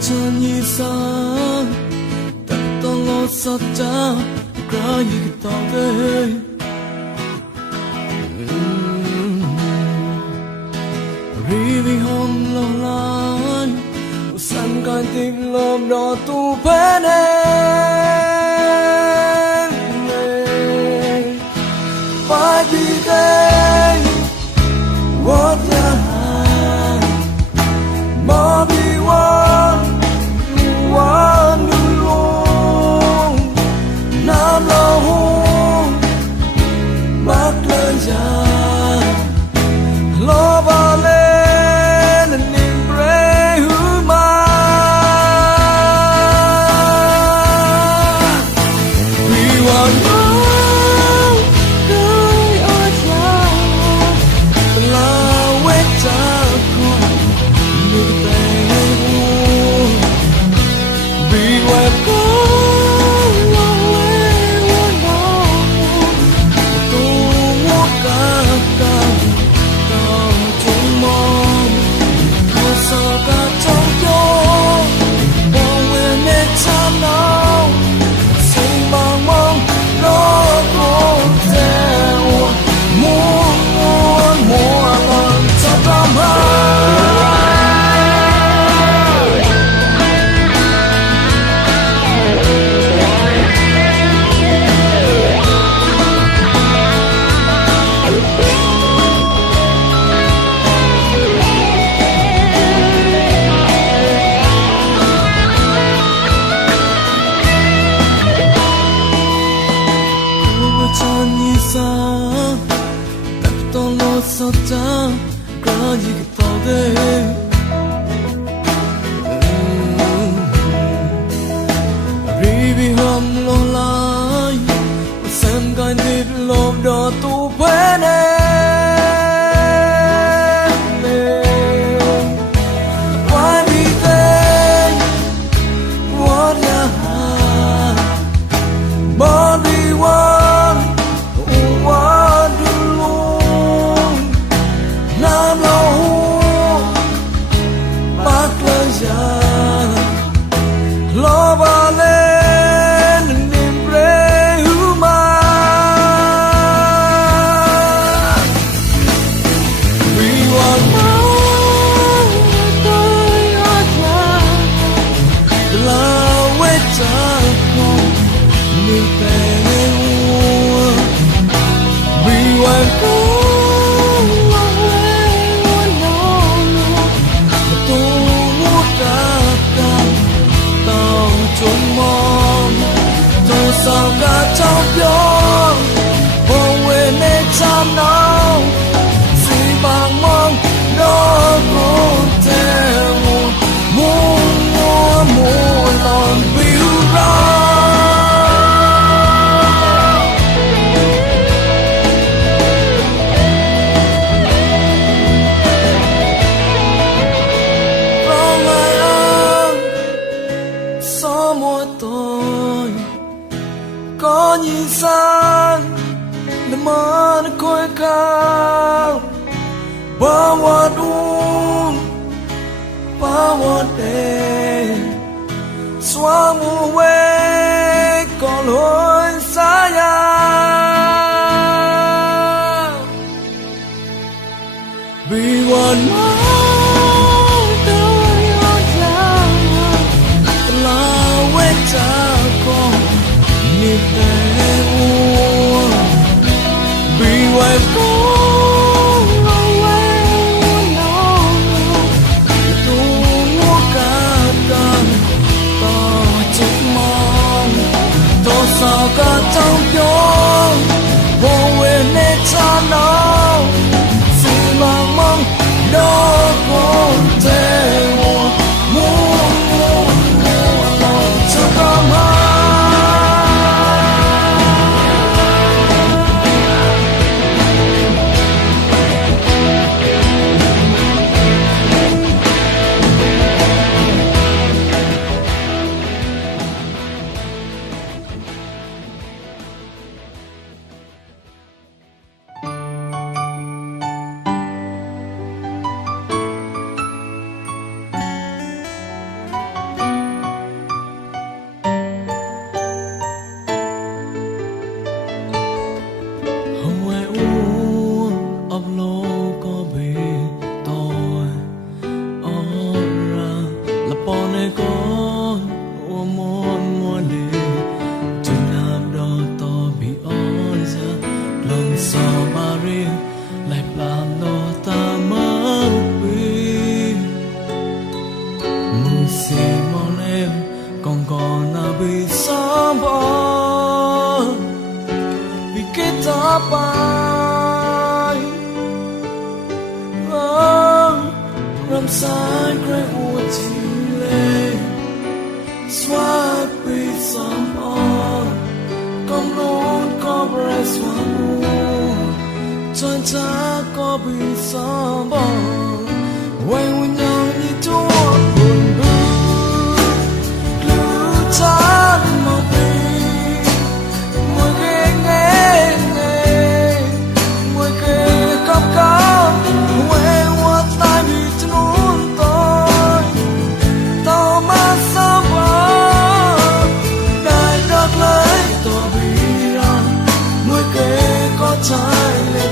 천이 산 땄던 것 썼자 그러기 떠들 Really home alone Usan kan tiếp lom đó tu bên em Phải đi đây What the hell Bobby one luôn Nam lo hôn Bác lên dài Lo ba lên and in pray who ma We want more Đời ở cha La quét cha con Mình về buồn Vì ngoài có Long quê qua đó Tu ngó cả càng Tao chung mong Cô sao cả trong gió Bỏ nguyên nét cha nào Sinh bằng mong Nó có theo Muốn lần cho tâm hơi 천이 산 땄던 것 썼자 그러기 떠들 Really home alone Xem coi đi lom đó tu bên em Why be there What the hell Body one luôn Nam lo hôn Bác lên dài Lo ba lên niềm rê hữu ma We want more Đời ở cha La quét cha con Mình về buồn Vì ngoài có Long quê qua đó Tu ngó cả càng Tao chung mong Thôi sao cả trong gió Bỏ quên nét chăm nào Chỉ bằng mong Nó có theo Muốn lòng biểu ra Mùa tôi có nhìn sang nằm mơ nó khôi cao bao hoa đun bao hoa đèn xóa mùa quê còn lối xa nhà vì buồn cha con niềm về buồn vì ngoài có Long quê qua đó Tu ngó cả càng Tao chung mong by oh ram san great wood lay swap with some on come on cover swap chân cha có bị some on when we know you don't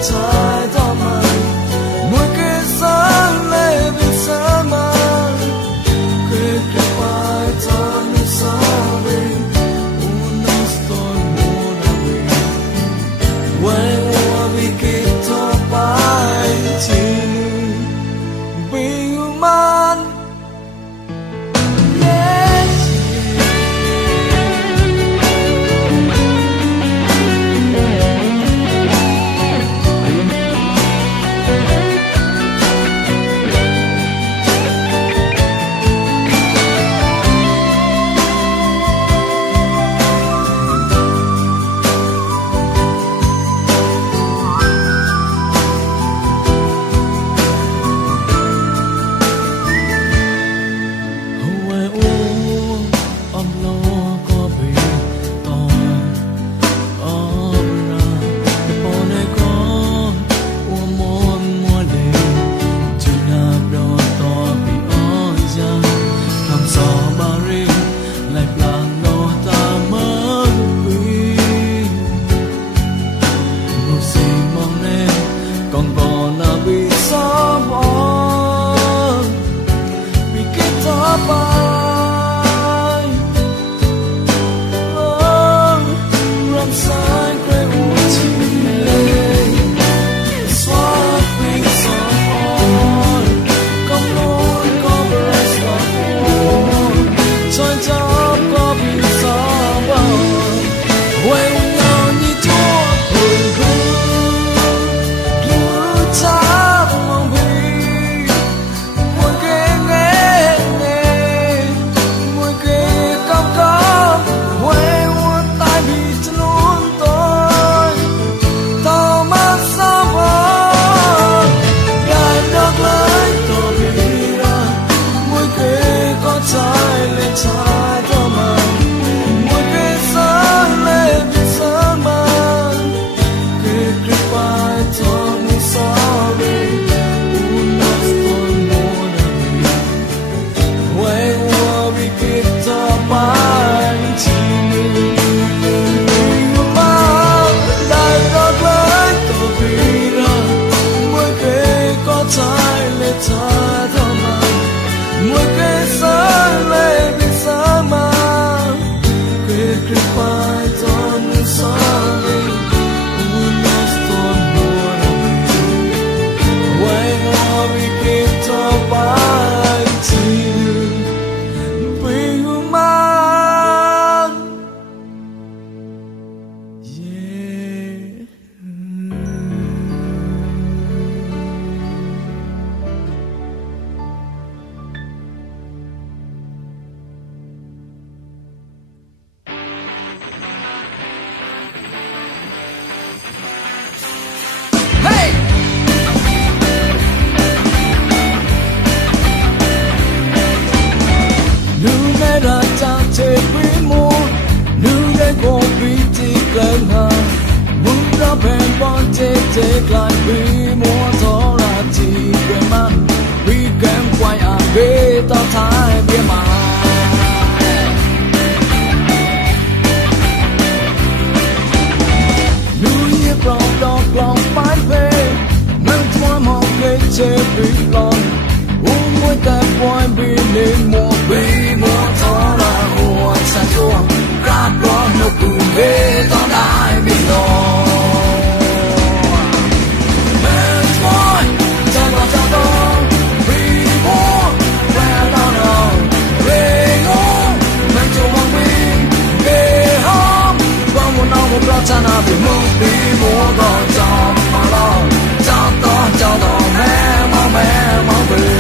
trái to mày mỗi cái sáng lên bên sáng mai cái bài cho nên sao bên una story more when we get to by to be human take like be more authority man we can quite a bit of time be mine New Year from dog long fine pay nâng thua mong cây chế bị lon mỗi cái point bị nên more thọ là hoa sáng chuông rap lo nó cùng về tao đại bị lo Sana be more 比我的长马了，长到慢慢飞。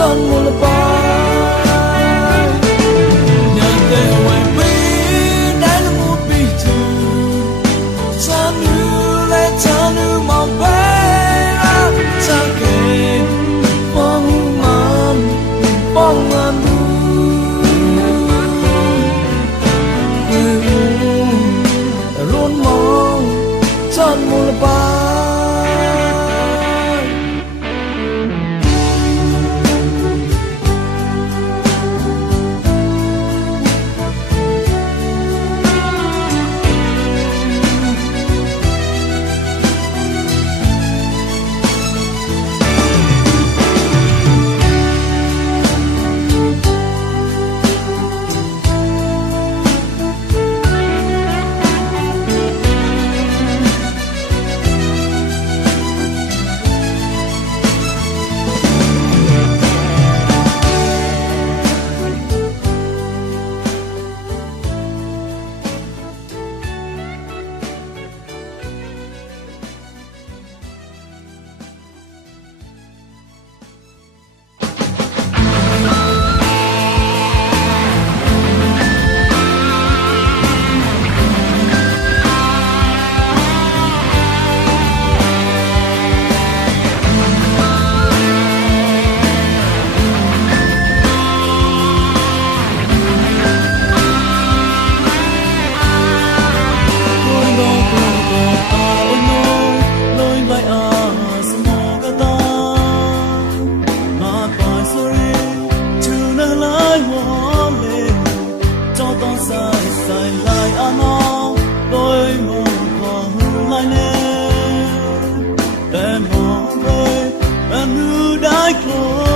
Done will abide. ta nó đôi mong còn lại nè để mong về em nu đãi khổ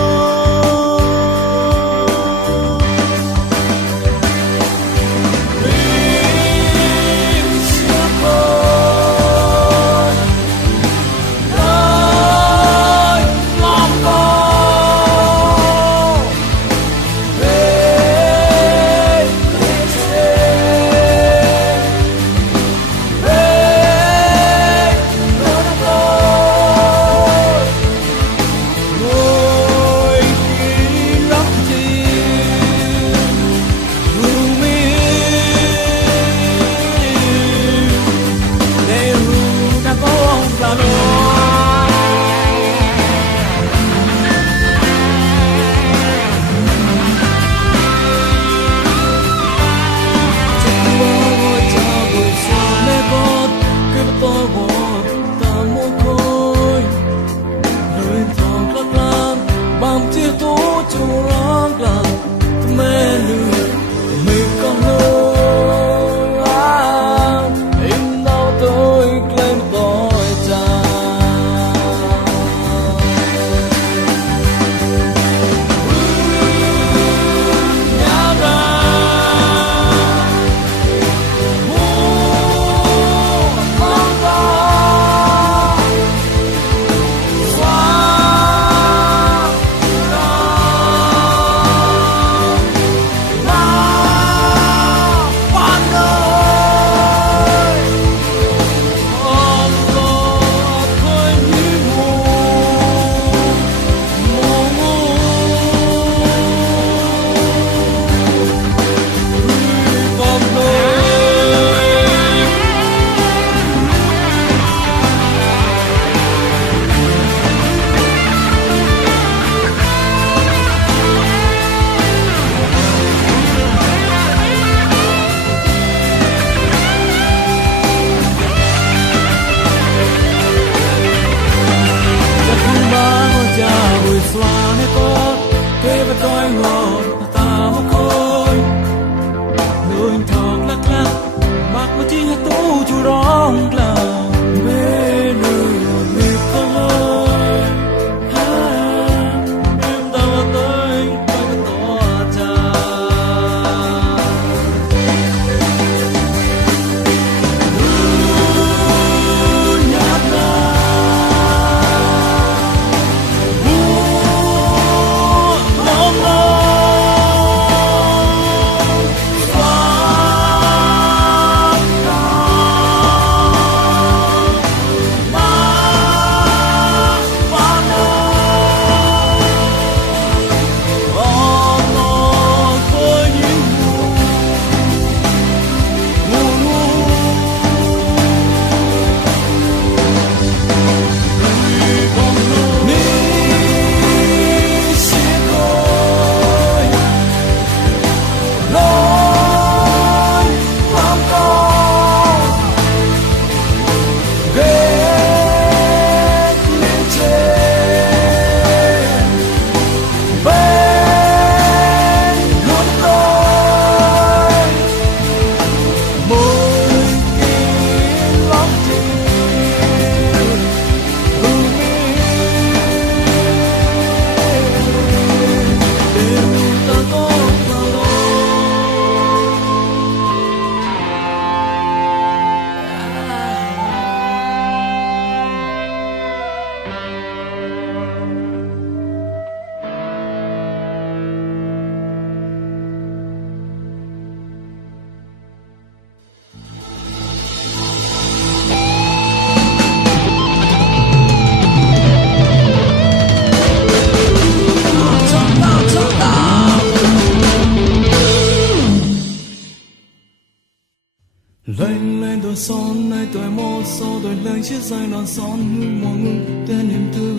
lên lên đôi son nay tuổi mô số đôi lên chiếc dài đòn son hương mùa ngủ tên niềm tư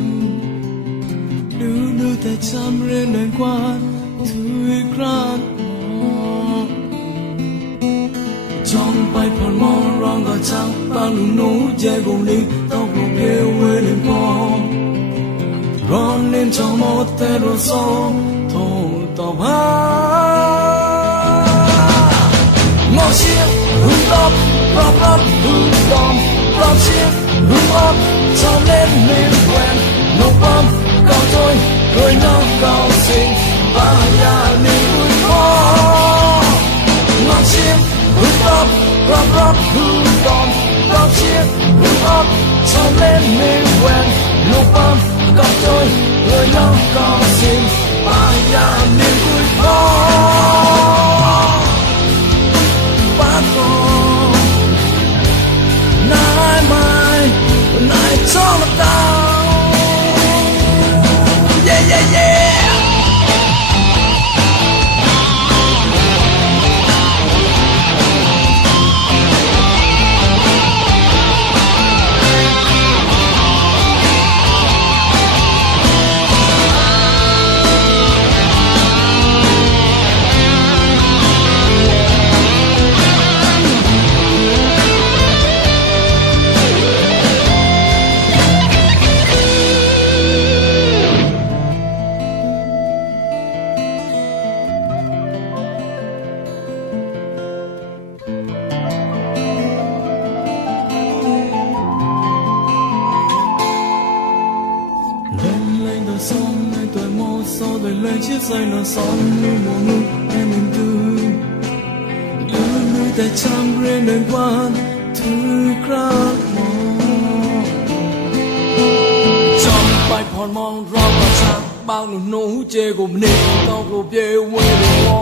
đưa đưa tay chăm lên lên qua thui gran trong bay phòn mò rong gà trắng bao lù nú dây gồng ly tóc gồng kêu quê lên mò ron lên trong một tay đôi son thùng tàu hát ngõ chiếc storm, love ship, room up, some let me when no bump, go joy, going on, go sing, Bahaya ni fall. Love ship, room up, rock, room on, love ship, room up, some let me when no bump, go joy, going on, go sing, Bahaya ni fall. When it's all down, yeah, yeah, yeah. Say no song nu mo nu en en du lu nu ta cham re ne wan tu kran mo chom pai phon mong ro ba cha bao nu no hu che ko ne to ko pye we le wo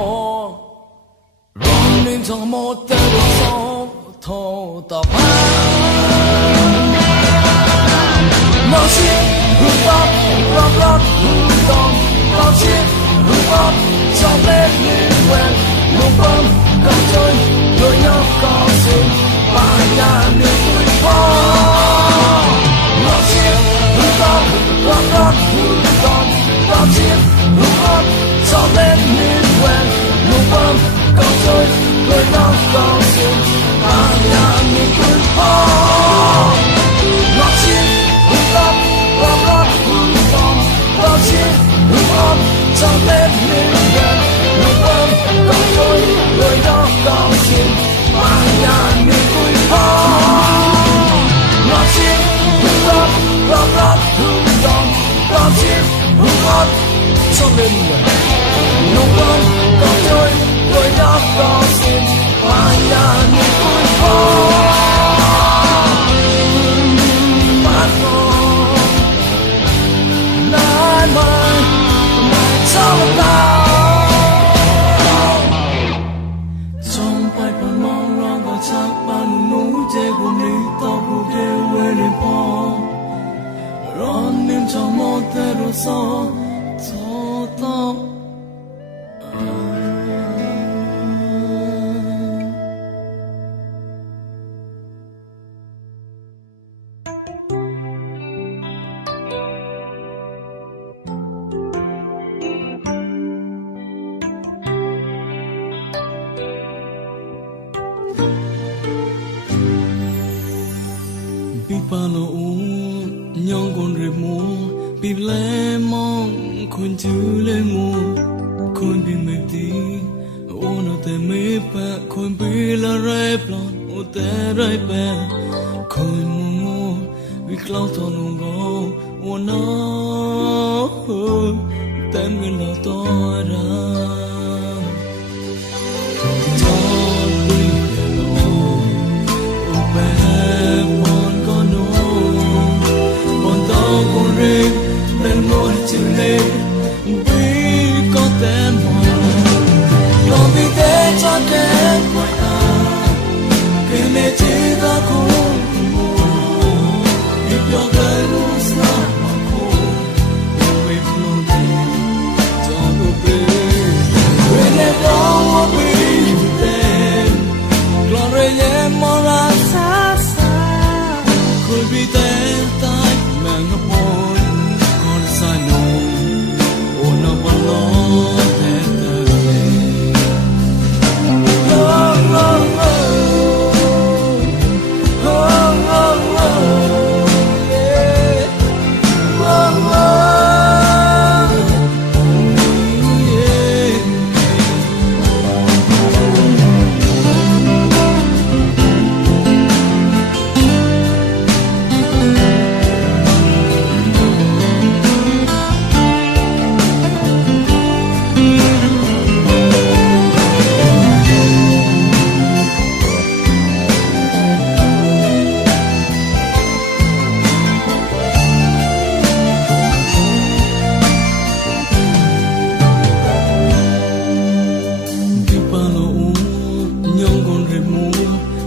ron nin chong mo ta ro so tho ta pa mo shi hu ta rock hu dong mo shi Move up, some let me when move on, come join, you're not causing, Bahaya ni fall. Love it, move up, rock, move on, love it, move up, some let me when move on, come join, you're not causing, Bahaya ni fall. Love it, move up, rock, move on, love it, move up. Some let me run, no one come joy, you're not causing, Bahaya ni fall. Love it, move up, rock, move on, love it, move up. Some let me run, no one come joy, you're not causing, Bahaya ni fall. It's all about Some pipe on mong rong go chak ban nu je go ni to go de we le po Ron nim cho mo te ro so to Palo nyong con re mo pi le mong con chu le mo con bi me ti o no te me pa con bi la re plan o te re pa con mo vi cloud to no go o no tem me lo to ra Then more to live, we got them all. Don't be there, John, my heart. Can it take the cool? If your girl was not my cool, we floating, don't obey. When they don't obey them, glory and more could be there, time, man upon. I know, oh no, alone,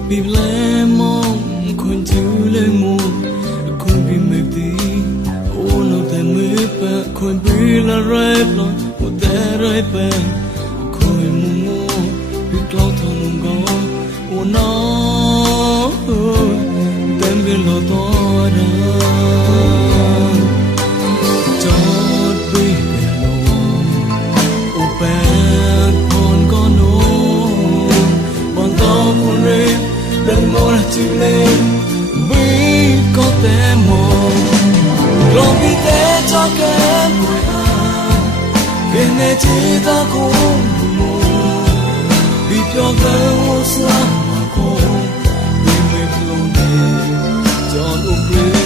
Biblemon kuntulemon kun bimeti ono te mepa kun bila replon o te repe kun mumo biklautongo o no tem bilo tora jot bibelo o pen pon kono bon to re đừng mơ chim lên vì có thể mơ lòng vì thế cho kém người ai vì này chỉ ta cũng mơ vì cho cái ô xa mà không vì mình luôn đi cho lúc đi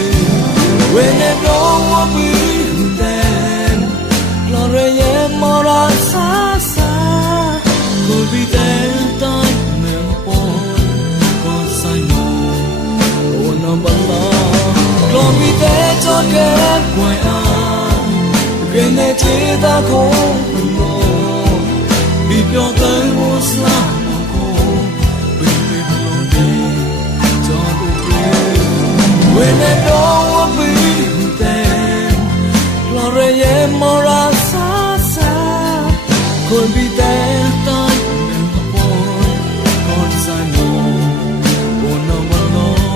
quên em đó hoa bí tên lo rồi em mơ ra xa xa rồi vì thế tay lòng vì thế cho kém ngoài ai người này chỉ ta không một vì cho tới một xa mà không vì mình luôn đi cho đủ đi người này đó hoa bí tên lo rồi em mơ ra xa xa còn vì thế tay mình buồn còn sai một buồn nào mà lo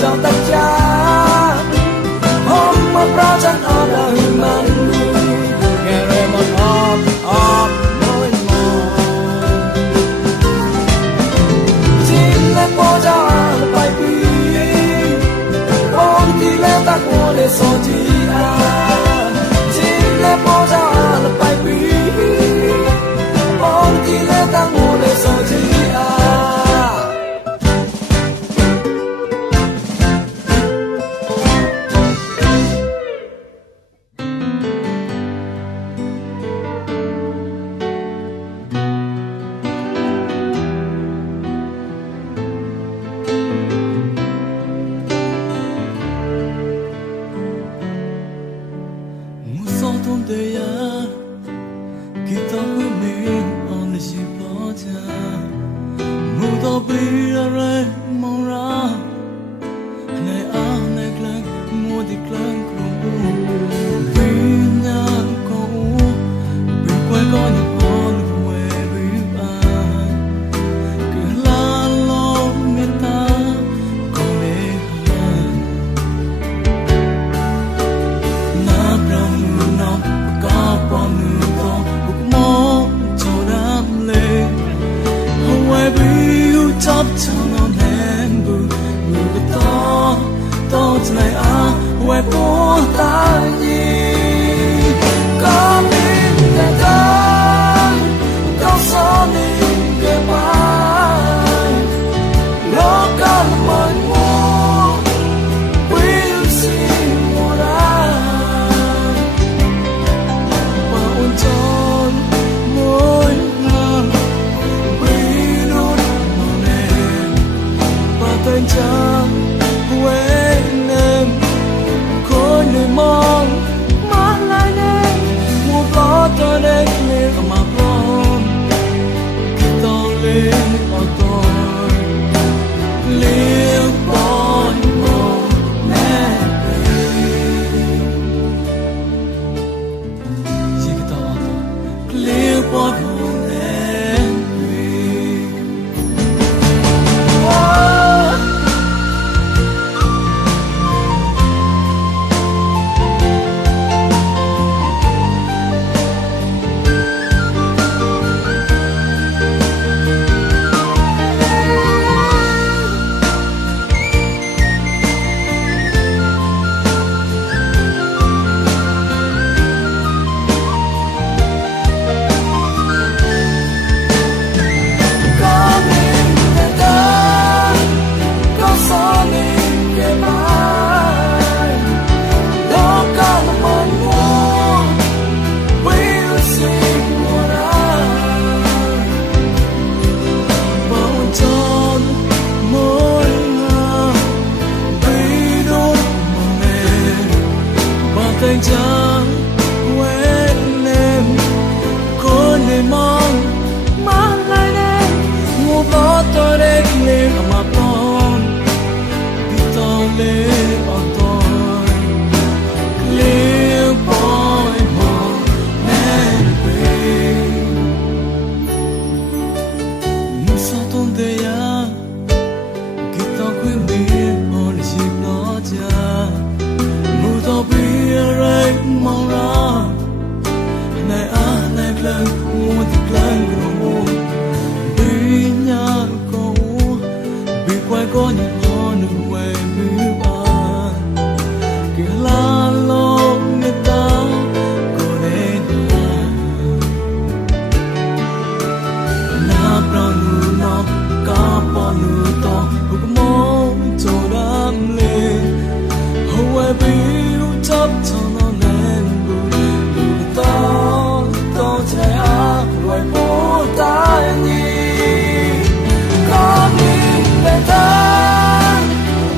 trong tất cha hôm mà pro chân ở đời mình nghe Kita kumin on the ship loja Mudo birare mora Ne ane klang modi klang kru Binya ko Bikwe ko ni on kwe biba Kela lo mita ko le han Na pramu na ka ponu Top town on Hambu, move it all, don't lay out, where both are ye. Come in the dark, go sunning goodbye. Look on my wall, we'll see what But on Tên chẳng quên em khối người mong mắt lại đây mua có tôi đây liền mà con khi tôi lên ở tôi liếc bóng một nét chỉ cái tôi liếc bóng một nét Tên chẳng quên em khối người mong mắt lại đây mua có tôi đây lên mà con khi tôi lên ở tôi liếc bóng một nét về nhưng sao tôi để khi tôi quên biết ôn dịp nó cha Mudo birare mora Ne ane klang modi klang kru Binya ko Bikwai ko ni honu we biba Kila lo mita ko ne Na pranu no ka ponu to Hukmo chodam le Hoe biu top town on Hambu, move it all, don't lay out, where both are ye. Come in the dark,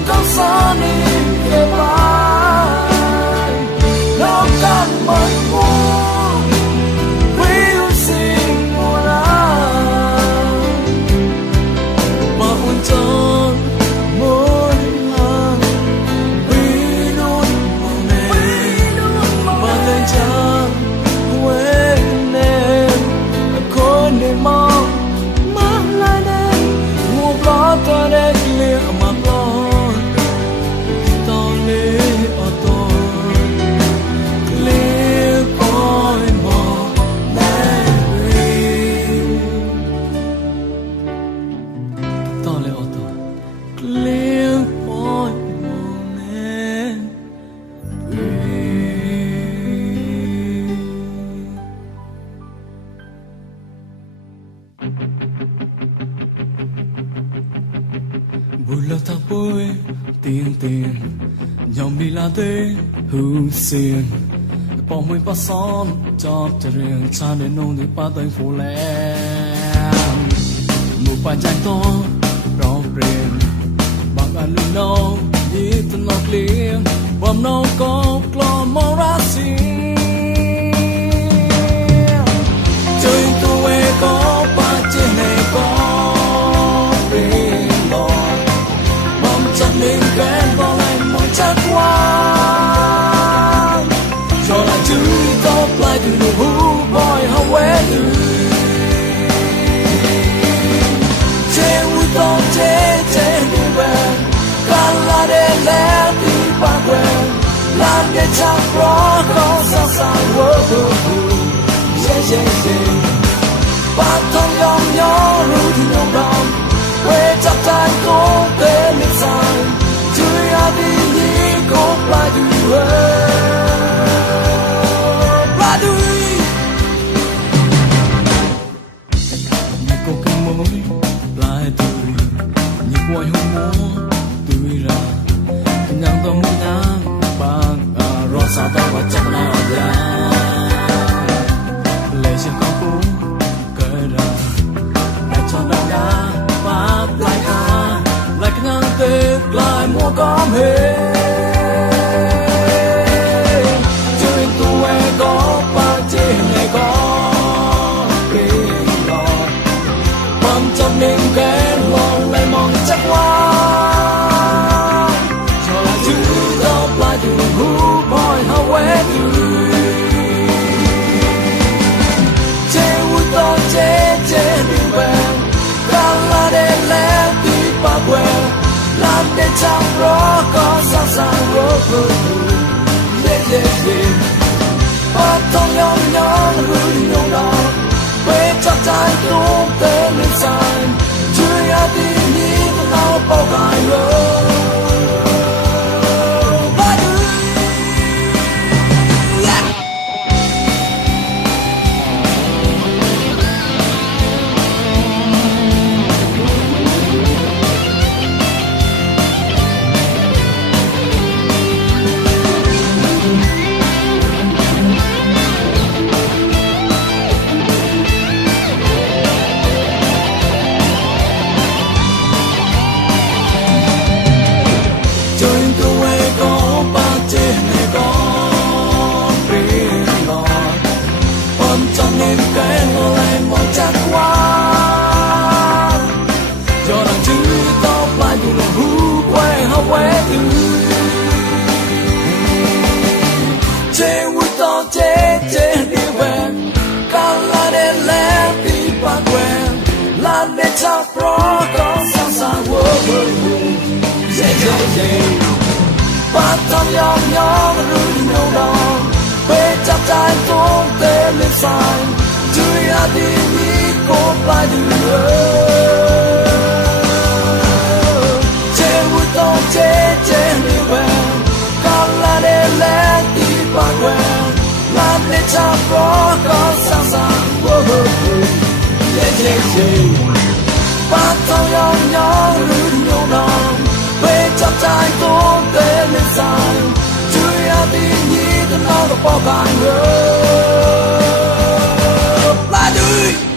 go sunning goodbye. Look at my wall, we'll sing what But when dawn, morning light. Chẳng quên em khối người mong mắt lại đây mua có tôi đây liền mà con khi tôi lên ở tôi liếc bóng một nét tôi lên ở tôi liếc bóng một nét Bula tapoi tin tin Nhom đi la te hương xiên Bỏ mùi pa son Chop cha riêng cha để nông đi pa tay phủ lẹn Mù pa chanh to Rong riêng Bằng anh lưu nâu Đi tân lọc liêng Bầm nâu có Clon mô ra xiên top rock on Southside World. Yeah, yeah, yeah. But don't young, rooting on down. Wait up time, go there, it's time. Julia, the go fly to fly to Nhạc cô kinh mối lại tươi nhịp quay hôn mố tươi ra nhang tâm mối nhang bang rõ sao ta và chắc nào ra lệ sẽ có cú cởi ra lại cho đau đá phát lại ca lại cái ngang tết lại mua cóm hề chuyện tôi có ba trên ngày có trong đêm kén lòng lại mong chắc qua cho là chữ đọc lại từ hú bòi hao quét chế vui to chế đi về ta là để lẽ đi ba quên làm để chẳng rõ có sao sao rõ để bắt thông nhóm hương nhau đó quê chắc trái không tên lên sai chưa ya đi đi tao bao ngày rồi Top rock on Southside World. Yeah, yeah, yeah. Bắt thăm nhóm rừng nhau đó. Quê chắp trái tốt tên lên sai. Chưa ya đi đi cốt lại đưa. Chế vui to chế đi về. Còn là để lẽ đi ba quen. Làm để top rock on Southside World. Yeah, yeah, yeah. Bắt thao nhau rừng nhau đòn về chắp trái tốt tên lên sai chưa ya đi nhí thân nào được bao ngày lại đi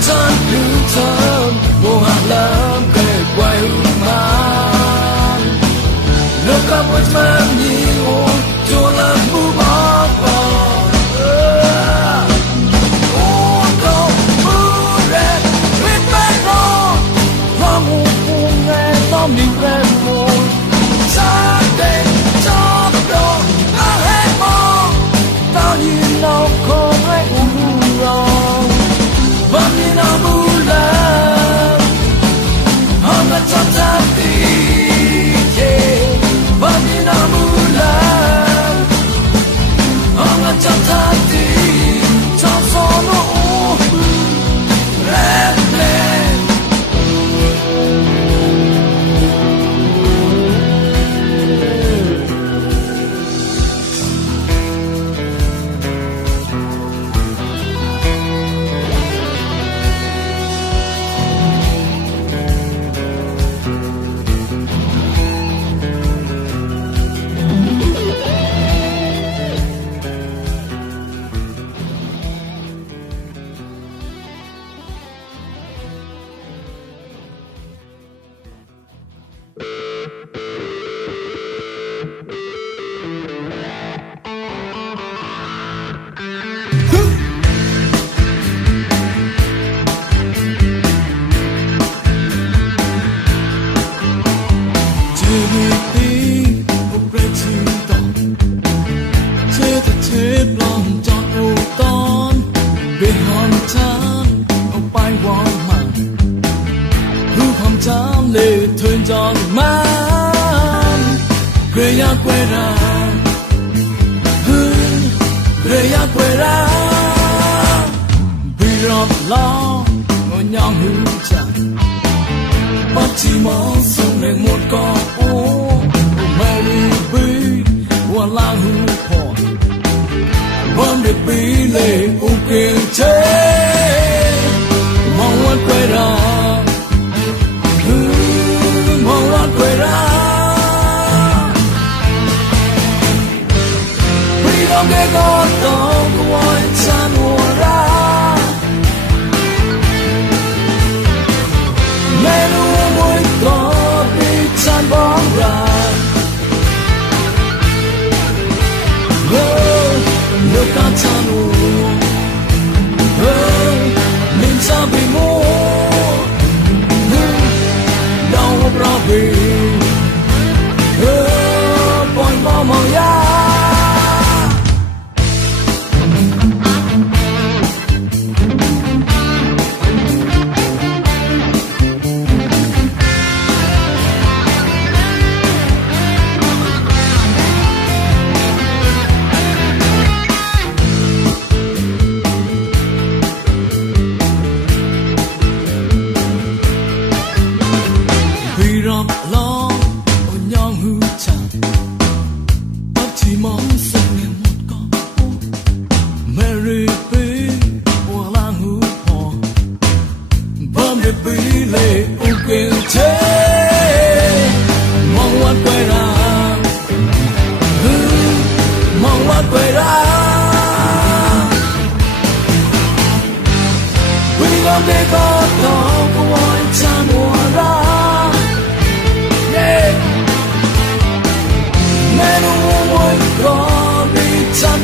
唱流淌，我阿拉给怪物吗？如果不这你我做了不宝宝，我都不认为白了，让我不爱到明白我，差点找不到爱我，到你脑壳来无扰。Bamina mula, hanga tatati, Bamina mula, hanga tatati, chansono red man.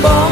Bye.